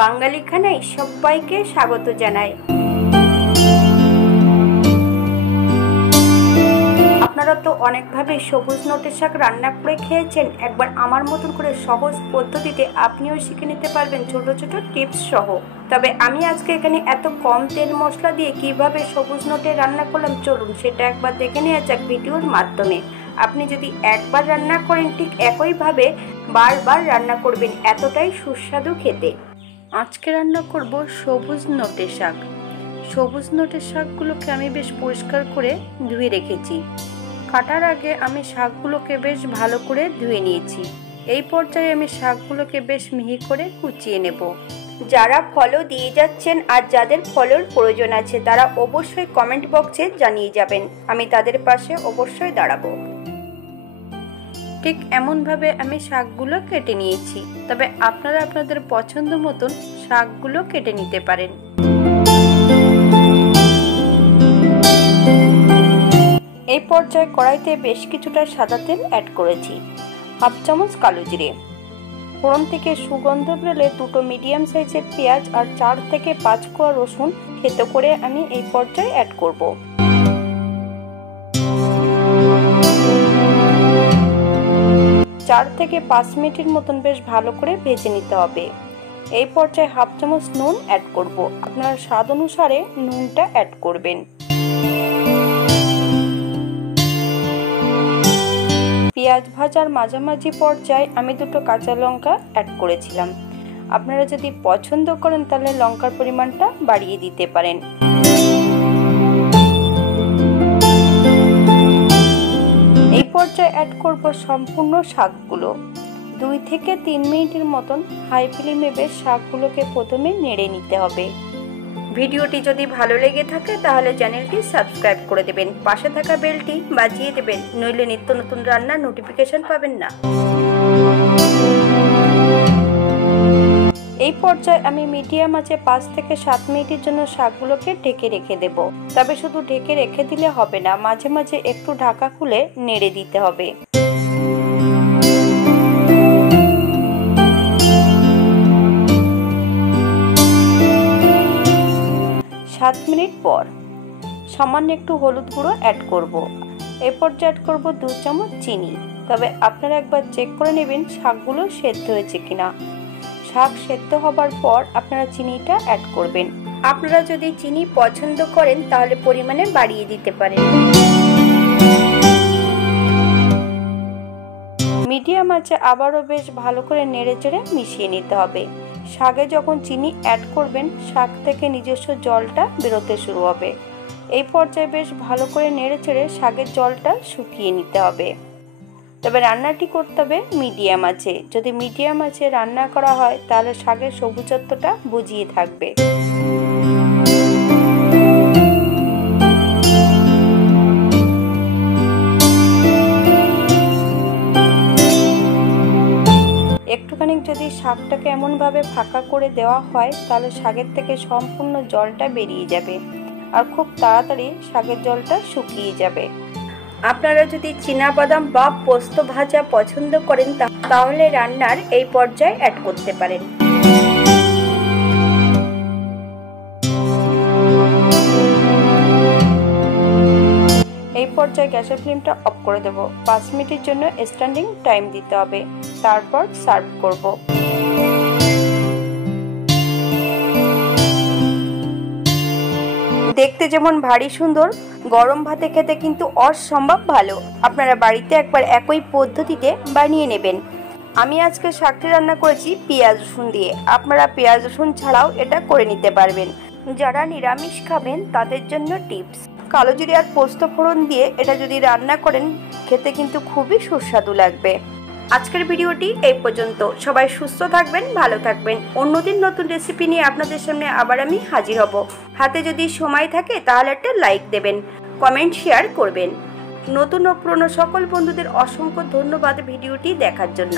বাঙালি খানায় সবাইকে স্বাগত জানাই। আপনারা তো অনেকভাবে সবুজ নোটের শাক রান্না করে খেয়েছেন। একবার আমার মতন করে সহজ পদ্ধতিতে আপনিও শিখে নিতে পারবেন ছোট ছোট টিপস সহ। তবে আমি আজকে এখানে এত কম তেল মশলা দিয়ে কিভাবে সবুজ নোটে রান্না করলাম, চলুন সেটা একবার দেখে নেওয়া যাক ভিডিওর মাধ্যমে। আপনি যদি একবার রান্না করেন ঠিক একইভাবে বারবার রান্না করবেন, এতটাই সুস্বাদু খেতে। আজকে রান্না করব সবুজ নোটের শাক। সবুজ নোটের শাকগুলোকে আমি বেশ পরিষ্কার করে ধুয়ে রেখেছি। কাটার আগে আমি শাকগুলোকে বেশ ভালো করে ধুয়ে নিয়েছি। এই পর্যায়ে আমি শাকগুলোকে বেশ মিহি করে কুচিয়ে নেব। যারা ফলো দিয়ে যাচ্ছেন আর যাদের ফলোর প্রয়োজন আছে তারা অবশ্যই কমেন্ট বক্সে জানিয়ে যাবেন, আমি তাদের পাশে অবশ্যই দাঁড়াবো। ঠিক এমনভাবে আমি শাকগুলো কেটে নিয়েছি, তবে আপনারা আপনাদের পছন্দ মতন শাকগুলো কেটে নিতে পারেন। এই পর্যায়ে কড়াইতে বেশ কিছুটা সাদা তেল অ্যাড করেছি, হাফ চামচ কালো জিরে, ফোড়ন থেকে সুগন্ধ বেরোলে দুটো মিডিয়াম সাইজের পেঁয়াজ আর 4 থেকে 5 কোয়া রসুন থেতো করে আমি এই পর্যায়ে অ্যাড করব। চার থেকে 5 মিনিটের মতন বেশ ভালো করে ভেজে নিতে হবে। এই পর্যায়ে হাফ চামচ নুন অ্যাড করব। আপনারা স্বাদ অনুসারে নুনটা অ্যাড করবেন। পেঁয়াজ ভাজার মাঝামাঝি পর্যায়ে আমি দুটো কাঁচা লঙ্কা অ্যাড করেছিলাম। আপনারা যদি পছন্দ করেন তাহলে লঙ্কার পরিমাণটা বাড়িয়ে দিতে পারেন। এই পর্যায়ে অ্যাড করব সম্পূর্ণ শাকগুলো। 2 থেকে 3 মিনিটের মতন হাই ফ্লেমে বেশ শাকগুলোকে প্রথমে নেড়ে নিতে হবে। ভিডিওটি যদি ভালো লেগে থাকে তাহলে চ্যানেলটি সাবস্ক্রাইব করে দেবেন, পাশে থাকা বেলটি বাজিয়ে দেবেন, নইলে নিত্য নতুন রান্নার নোটিফিকেশন পাবেন না। এই পর্যায়ে আমি মিডিয়াম আঁচে 5 থেকে 7 মিনিটের জন্য শাকগুলোকে ঢেকে রেখে দেব। তবে শুধু ঢেকে রেখে দিলে হবে না, মাঝে মাঝে একটু ঢাকা খুলে নেড়ে দিতে হবে। 7 মিনিট পর সামান্য একটু হলুদ গুঁড়ো অ্যাড করব। এই পর্যায়ে অ্যাড করব 2 চামচ চিনি। তবে আপনারা একবার চেক করে নেবেন শাকগুলো সেদ্ধ হয়েছে কিনা। শাক সেদ্ধ হবার পর আপনারা চিনিটা অ্যাড করবেন। আপনারা যদি চিনি পছন্দ করেন তাহলে পরিমাণে বাড়িয়ে দিতে পারেন। মিডিয়াম আঁচে আবারও বেশ ভালো করে নেড়েচেড়ে মিশিয়ে নিতে হবে। শাকে যখন চিনি অ্যাড করবেন শাক থেকে নিজস্ব জলটা বেরোতে শুরু হবে। এই পর্যায়ে বেশ ভালো করে নেড়েচেড়ে শাকের জলটা শুকিয়ে নিতে হবে। তবে রান্নাটি করতে হবে মিডিয়াম আঁচে। যদি মিডিয়াম আঁচে রান্না করা হয় তাহলে শাকের সবুজত্বটা বুঝিয়ে থাকবে। একটুখানি যদি শাকটাকে এমনভাবে ফাঁকা করে দেওয়া হয় তাহলে শাকের থেকে সম্পূর্ণ জলটা বেরিয়ে যাবে আর খুব তাড়াতাড়ি শাকের জলটা শুকিয়ে যাবে। আপনারা যদি চীনাবাদাম বা পোস্ত ভাজা পছন্দ করেন তাহলে রান্নার এই পর্যায়ে অ্যাড করতে পারেন। এই পর্যায়ে গ্যাসের ফ্লেমটা অফ করে দেব। 5 মিনিটের জন্য স্ট্যান্ডিং টাইম দিতে হবে, তারপর সার্ভ করব। দেখতে যেমন ভারী সুন্দর, গরম ভাতে খেতে কিন্তু অসম্ভব ভালো। আপনারা বাড়িতে একবার একই পদ্ধতিতে বানিয়ে নেবেন। আমি আজকে শাকটি রান্না করেছি পেঁয়াজ রসুন দিয়ে। আপনারা পেঁয়াজ রসুন ছাড়াও এটা করে নিতে পারবেন। যারা নিরামিষ খাবেন তাদের জন্য টিপস, কালো জিরে আর পোস্ত ফোড়ন দিয়ে এটা যদি রান্না করেন খেতে কিন্তু খুবই সুস্বাদু লাগবে। আজকের ভিডিওটি এই পর্যন্ত। সবাই সুস্থ থাকবেন, ভালো থাকবেন। অন্যদিন নতুন রেসিপি নিয়ে আপনাদের সামনে আবার আমি হাজির হব। হাতে যদি সময় থাকে তাহলে একটা লাইক দেবেন, কমেন্ট শেয়ার করবেন। নতুন ও পুরনো সকল বন্ধুদের অসংখ্য ধন্যবাদ ভিডিওটি দেখার জন্য।